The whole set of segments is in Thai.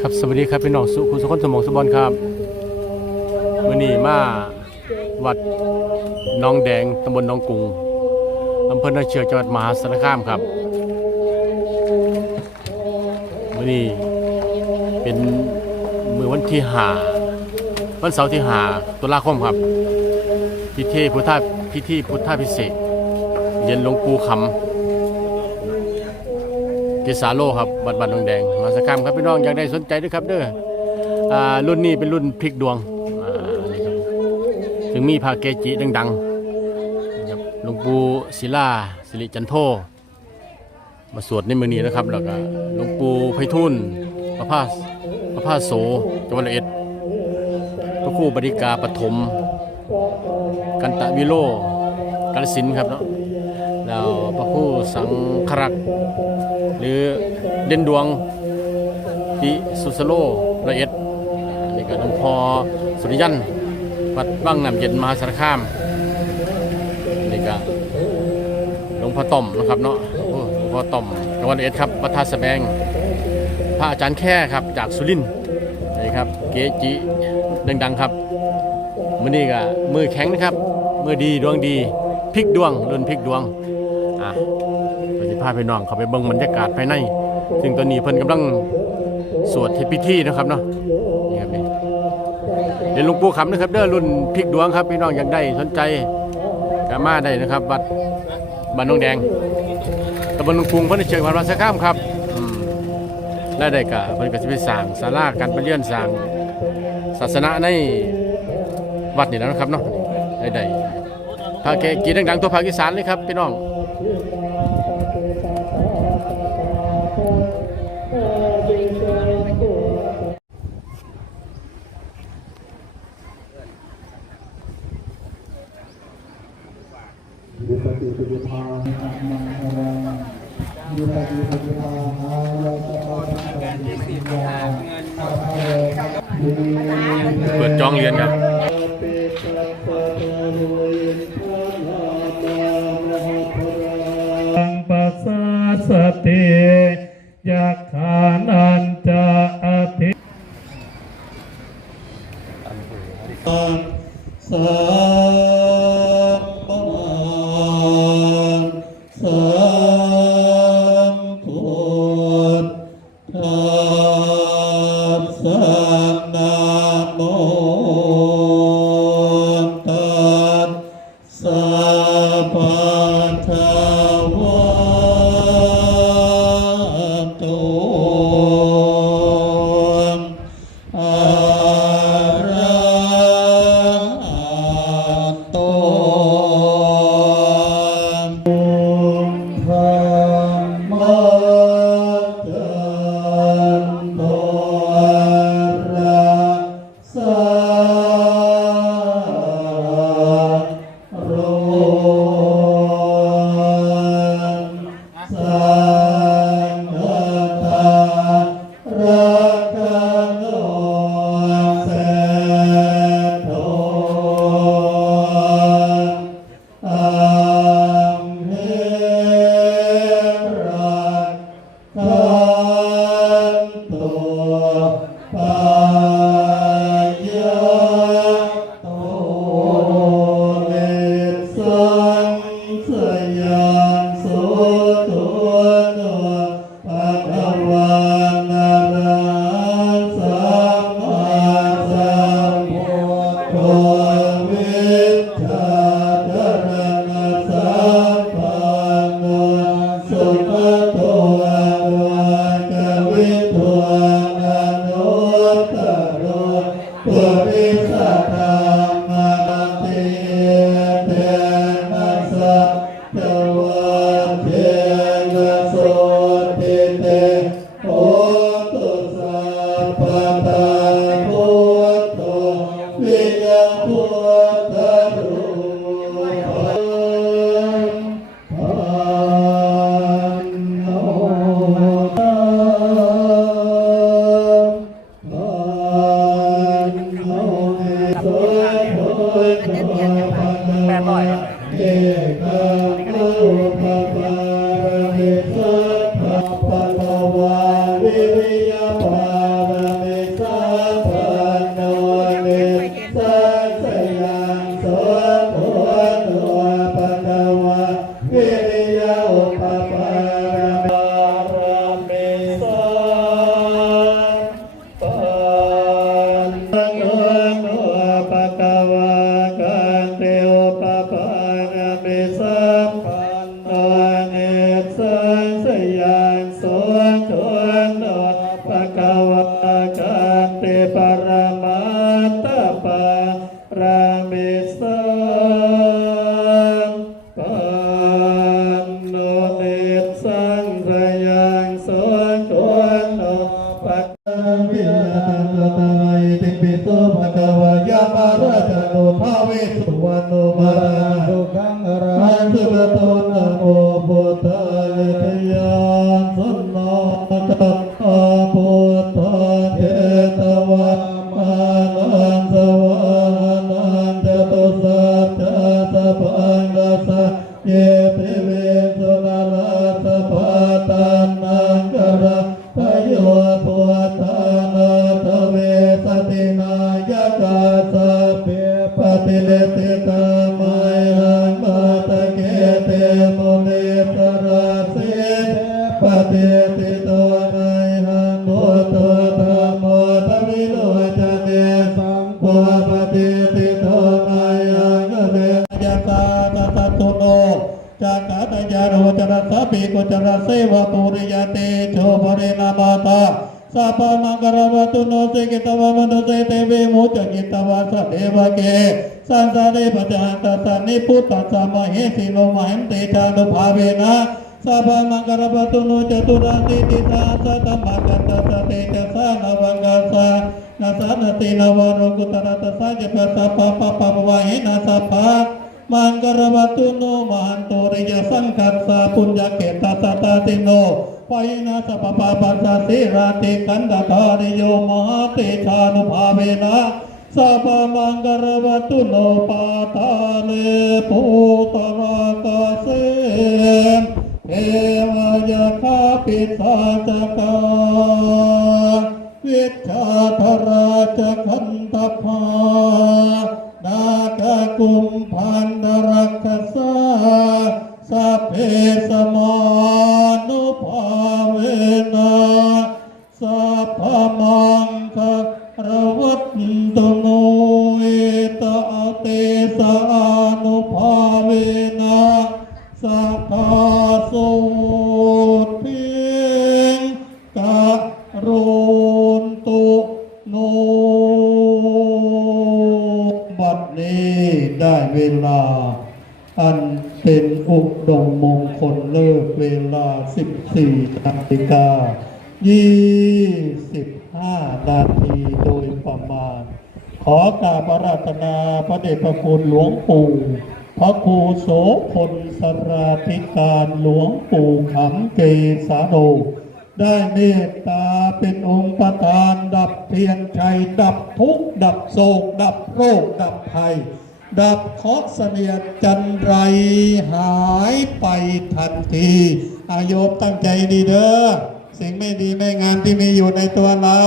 ครับสวัสดีครับพี่น้องสุขุสุคนสมองสบอลครับมื่อนี้มาวัดน้องแดงตำบลน้องกุงอำเภอนาเชือกจังหวัดมหาสารคามครับมื่อนี้เป็นมือวันที่หาวันเสาร์ที่หาตุลาคมครับพิธีพุทธพิธีพุทธาพิเศษเย็นหลวงปู่คำ กิสาโลครับบัดบัดดงแดงมาสักคำครับพี่น้องอยากได้สนใจด้วยครับเด้ออ่ารุ่นนี้เป็นรุ่นพลิกดวงอ่านี่ครับถึงมีพาเกจิดังๆนะครับหลวงปู่ศิลาสิริจันโทมาสวดในมือนี้นะครับแล้วก็หลวงปู่ไพฑูรย์พระพาสพระพาโสจังหวัดร้อยเอ็ดพระครู่บริกาปฐมกันตะวิโลกาลสินครับเนาะแล้วพระครู่สังครักษ์ หรือเด่นดวงที่สุสโลละเอียดอันนี่ก็หลวงพ่อสุริยันวัดบ้างน้ำเย็นมหาสารคามอันนี่ก็หลวงพ่อต่อมนะครับเนาะหลวงพ่อต่อมจังหวัดละเอียดครับวัดท่าสะแบงพระอาจารย์แค่ครับจากสุรินทร์นี่ครับเกจิดังๆครับมือนี้ก็มือแข็งนะครับมือดีดวงดีพลิกดวงรุนพลิกดวงอะ พาพี่น้องเขาไปเบิ่งบรรยากาศภายใน ซึ่งตอนนี้เพิ่นกำลังสวดเทพิธีนะครับเนาะนี่ครับนี่เดี๋ยวหลวงปู่คำนะครับเด้อรุ่นพริกดวงครับพี่น้องอยากได้สนใจก็มาได้นะครับวัดบ้านหนองแดงตำบลหนงกุงเพิ่นเชิญวัดวัดสะข้ามครับและได้ก็เพิ่นก็สิไปสร้างศาลาการประเรียนสร้างศาสนาในวัดนี่แล้วนะครับเนาะได้ได้พาแกกีดังๆตัวภาคอีสานเลยครับพี่น้อง เปิดจองเรียนครับเปตัสสะภะโลยินทนามามหาภรังปัสสะสติยักขานันจะอธิสัพพะสัมพุทธัสสะนะโม มาตาปารา จากาตยาโรจรสปิกุจรเสวปุริยเตโชภเรนามาตาสัพพมังกรวัตุโนสิกิตวมนุเสเตเวมุจกิตวาสเดวเกสันสาริปัจจันตสันนิพุทธัสสะมเหสิโลมหินติจานุภาเวนะสัพพมังกรวัตุโนจตุราสิติสาสัตมะกัตตสเตจสานวังกัสะนาสานตินวโรกุตระตสะจปัสสะปะปะปะปะวะหินาสัพพะ มังกรวัตุโนมันโตริยสังคัสสะปุญญเกตตาตาติโนปายนาสปปะปัสสะสิราติกันดาคาริโยมหาเตชานุภาเวนะสัพพมังกรวัตุโนปาตาเลปุตระกาเสมเทวยาคาปิสาจกาวิชาธราชคันตภา 14นาฬิกา25นาทีโดยประมาณ ขอกราบอาราธนาพระเดชพระคุณหลวงปู่พระครูโสพลสราธิการหลวงปู่ขำเกสาโนได้เมตตาเป็นองค์ประธานดับเทียนชัย ดับทุกข์ ดับโศก ดับโรค ดับภัย ดับเคราะห์เสนียดจันไรหายไปทันที อาโยมตั้งใจดีเด้อสิ่งไม่ดีไม่งามที่มีอยู่ในตัวเรา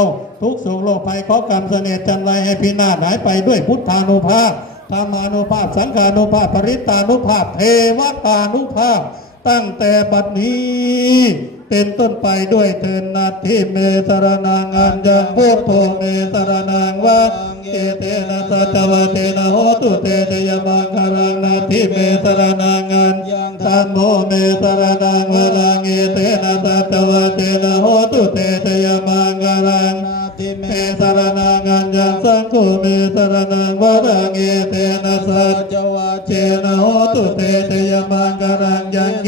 ทุกสุขโรคภัยเคาะกรรมเสนียดจันไรให้พินาศหายไปด้วยพุทธานุภาพธรรมานุภาพ สังฆานุภาพ ปริตานุภาพ เทวตานุภาพ ตั้งแต่บัดนี้ เป็นต้นไปด้วยเทินนาทิเมสรนางอันยังพุทโธเมสรนางวังเกเตนะสัจวะเตนะโหตุเตเตยมังคารังนาทิเมสรนางอันัมโมเมสรนังวรังเอเตนะสัจวะเตนะโหตุเตเตยมังการังนาทิเมสรนังอันยังสังโฆเมสรนังวรังเอเตนะสัจวะเตนะโหตุเต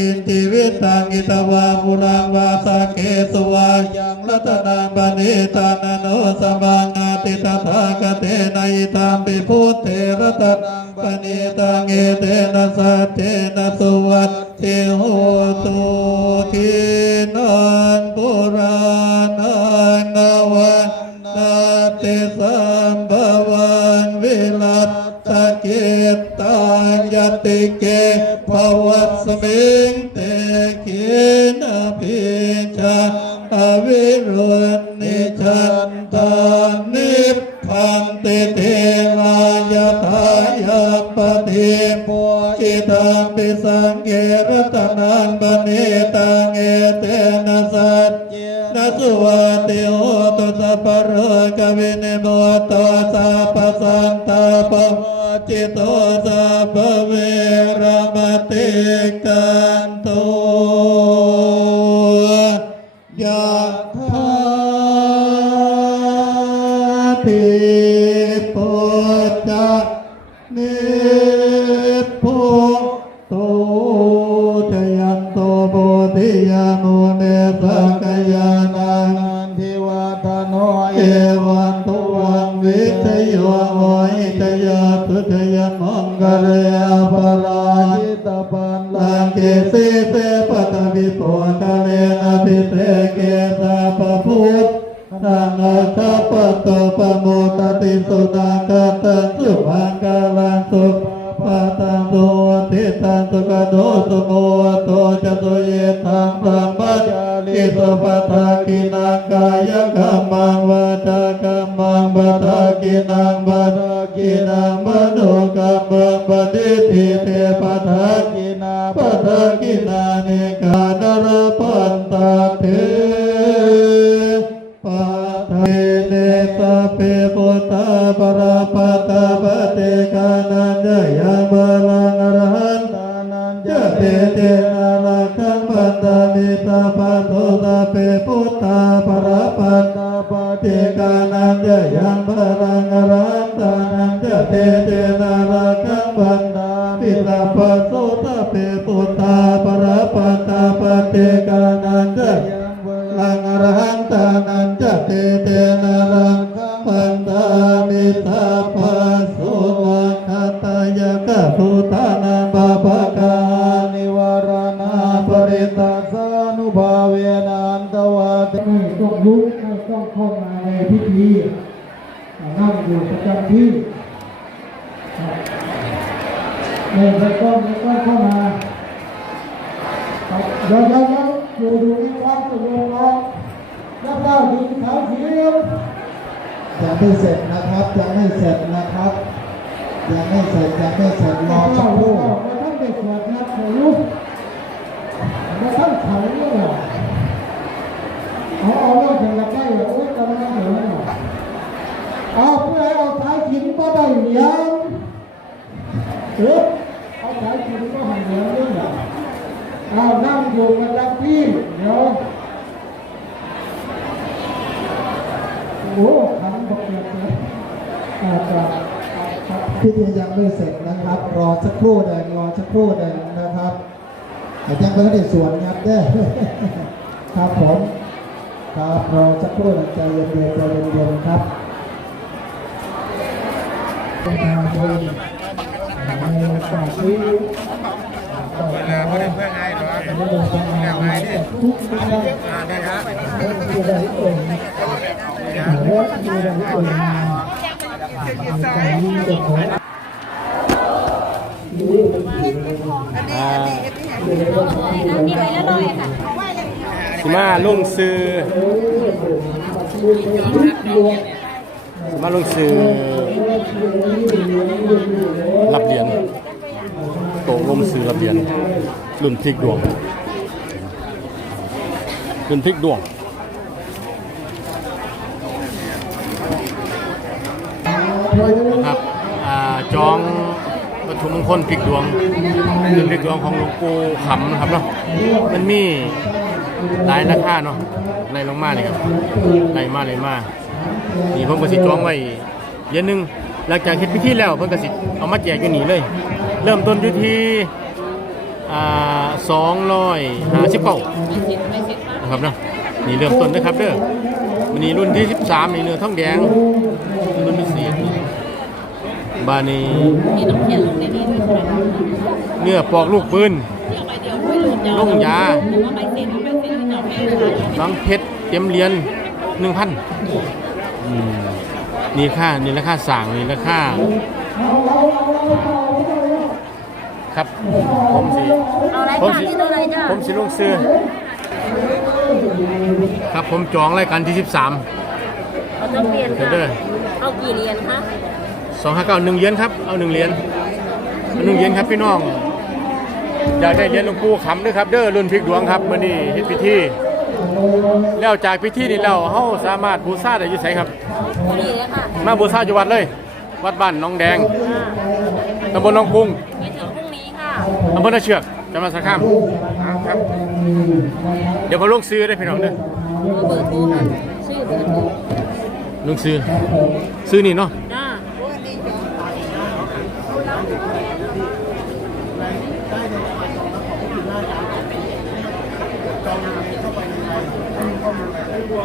ยังกินชีวิตังอิตวาปุรังวาสเกสวายังรัตนังปณิตานันโนสมังอาติตถาคเตนะอิตามปิพุทเทรัตนังปณิตังเอเตนะสัจเจนะสุวัตเทโหตุทินังปุรานังนวันนาติสัมภวังวิลัตตะเกตตังยติเกภวัสมิงเตาวิรุณนิชันตานิพพันติเทรายทายาปฏิปุจิตังปิสังเกรตนังปณิตังเอเตนะสัจนะสุวัติโหตุสัพพะเรกวินิโมตสัพพสันต ทิพุทธนิ โตปโมตติสุนาคาตังสุมังกาลังสุปะตังโตติตังสุกโดสุโมโตจตุเยทังสัมปัจจาลิสุปะทากินังกายกัมมังวาจากัมมังปะทากินังปะทากินังมโนกัมมังปฏิทิเตปะทากินาปะทากินานิกา เตเตนาลังคังปัตตามิตาปัตโตตาเปปุตตาปรปัตตาปเตกานันจยังบาลังอรหันตานันจะเตเตนาลังคังปัตตามิตาปัตโตตาเปปุตตาปรปัตตาปเตกานันจยังลังอรหันตานันจะเตเต นุภาเวนันตวาติไม่ต้องลุกไม่ต้องเข้ามาในพิธีนั่งอยู่ประจำที่ไม่ไม่ต้องไม่ต้องเข้ามาเดี๋ยวเดี๋ยวเดี๋ยวอยู่ดูในความสงบแล้วแล้วก็ดินเขาเสียงยังไม่เสร็จนะครับยังไม่เสร็จนะครับยังไม่เสร็จยังไม่เสร็จรอสักครู่ไม่ต้องเด็กสวดนะขอลุ กไม่ต้องเขาเนี่ยเอาเอาเรื่องถึงละใกล้เลยโอ๊ยจะไม่ได้เหรอเอาเพื่อให้เอาท้ายถิ่นก็ได้เหรียญเออเอาสายชินก็หันเหลืองด้วยเหรอเอานั่งอยู่กันรับพี่เดี๋ยวโอ้ขันบอกเกิดเลยอาจจะพิธียังไม่เสร็จนะครับ รอสักครู่เดินรอสักครู่เดินนะครับ แต่ยังไม่ได้สวนครับเด้อครับผมครับรอสักครู่ใจเย็นๆใจเย็นๆครับประชาชนในโอกาสนี้ก็ขอให้ได้เพื่อนให้หรอทุกท่านที่ได้เอ่ยและที่ได้เอ่ยมาใจนี้จะขอนี่ ไปแล้วลอยค่ะสิมาลุงซื้อมาลุงซื้อรับเหรียญโตลมซื้อรับเหรียญรุ่นพลิกดวงรุ่นพลิกดวงนะครับอ่าจอง ถุมงคลพลิกดวงรุ่นพลิกดวงของหลวงปู่ขำนะครับเนาะมันมีหลายราคาเนาะไล่ลงมาเลยครับไล่มาเลยมานี่ผมก็สิจองไว้เดือนหนึงหลังจากเฮ็ดพิธีแล้วเพิ่นก็สิเอามาแจกอยู่นี่เลย เริ่มต้นอยู่ที่อ่า259นะครับเนาะนี่เริ่มต้นนะครับเด้อวันนี้รุ่นที่ 13นี่เนื้อทองแดง บานี้มีน้องเขียนลงในนี้ด้วยใช่ไหมคะเนื้อปอกลูกปืนเดี๋ยวไปเดียวไม่รู้จะลงยา หรือว่าไปเซ็นเอาไปเซ็นที่เราให้เลยน้องเพชรเตรียมเหรียญหนึ่งพันนี่ค่านี่ราคาสั่งนี่ราคาครับ ผมสิ เอารายผมการสิ ที่เท่าไหรจ้าผมสิลงซื้อ ครับผมจองรายการที่ 13 เอาต้องเปลี่ยนเดี๋ยวเด้อ เอากี่เหรียญคะ 259หนึ่งเหรียญครับเอาหนึ่งเหรียญเอาหนึ่งเหรียญครับพี่น้องอยากได้เหรียญหลวงปู่ขำด้วยครับเด้อรุ่นพริกดวงครับมื้อนี้เฮ็ดพิธีแล้วจากพิธีนี้แล้วเฮาสามารถบูชาได้อยู่ไสครับ นี่เลยค่ะมาบูชาอยู่วัดเลย วัดบ้านหน้องแดงตำบลหนองกรุงไปถึงพรุ่งนี้ค่ะอำเภอนาเชือกจังหวัดสระบุรีครับ เดี๋ยวผมลงซื้อได้พี่น้องเด้อเบอร์โทรค่ะชื่อเบอร์โทรลุงซื้อ ครับผมซื้อนี่เนา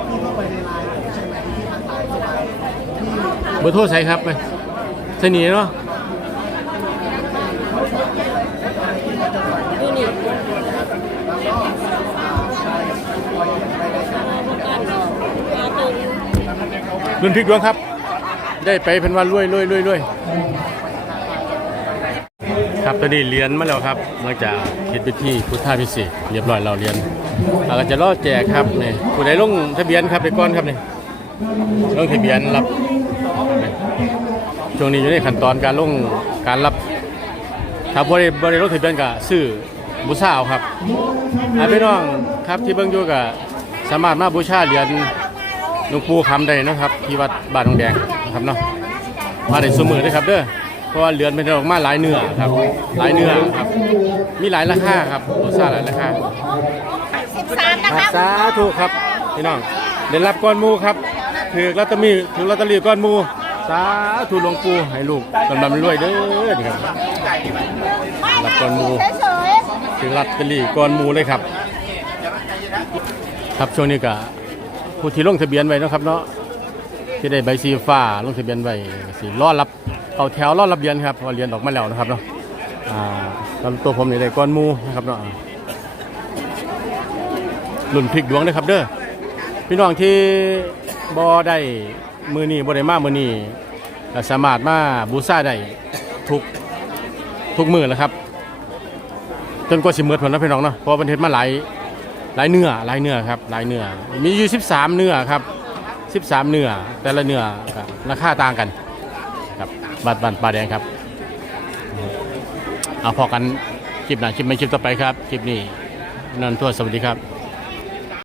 ะจ้าเบอร์โทรใส่ครับไปใส่นี่เนาะดูนี่เอาตรงรุ่นพริกดวงครับ ได้ไปเป็นวันรวยรวยรวยรวย ครับตอนนี้เรียนมาแล้วครับหลังจากเฮ็ดพิธีพุทธาพิเศษเรียบร้อยเราเรียนเราก็จะรอแจกครับนี่ผู้ใดลงทะเบียนครับไปก่อนครับนี่ลงทะเบียนรับช่วงนี้อยู่ในขั้นตอนการลงการรับถ้าบ่ได้บ่ได้ลงทะเบียนก็ซื้อบูชาเอาครับอาพี่น้องครับที่เบิ่งอยู่ก็สามารถมาบูชาเหรียญหลวงปู่คำได้นะครับ ที่วัดบ้านหนองแดงนะครับเนาะมาได้สมือด้วยครับเด้อ เพราะว่าเหรียญเป็นออกมาหลายเนื้อครับ หลายเนื้อครับ มีหลายราคาครับรสชาติหลายราคาครับสาธุครับพี่น้องได้รับก้อนหมูครับถือลอตเตอรี่ถือลอตเตอรี่ก้อนหมูสาธุหลวงปู่ให้ลูกกำลังรวยเด้อนี่ครับรับก้อนหมูถือลอตเตอรี่ก้อนหมูเลยครับ ครับช่วงนี้ก็ผู้ที่ลงทะเบียนไว้เนาะครับเนาะที่ได้ใบสีฟ้าลงทะเบียนไว้สิรอรับ เอาแถวรอรับเรียนครับเพอเรียนออกมาแล้วนะครับเนาะอ่าตัวผมนี่ได้ก้อนมูนะครับเนาะรุ่นพริกดวงเด้อครับเด้อพี่น้องที่บ่ได้มือนี้บ่ได้มามือนี้สามารถมาบูชาได้ทุกทุกมือแล้วครับจนกว่าสิหมดผลแล้วพี่น้องเนาะเพราะประเทศมาหลายหลายเนื้อหลายเนื้อครับหลายเนื้อมีอยู่ 13 เนื้อครับ 13 เนื้อแต่ละเนื้อราคาต่างกัน บบัตรบัตรปลาแดงครับ เอาพอกันคลิปหน้าคลิปไม่คลิปต่อไปครับ คลิปนี้นันทั่วสวัสดีครับ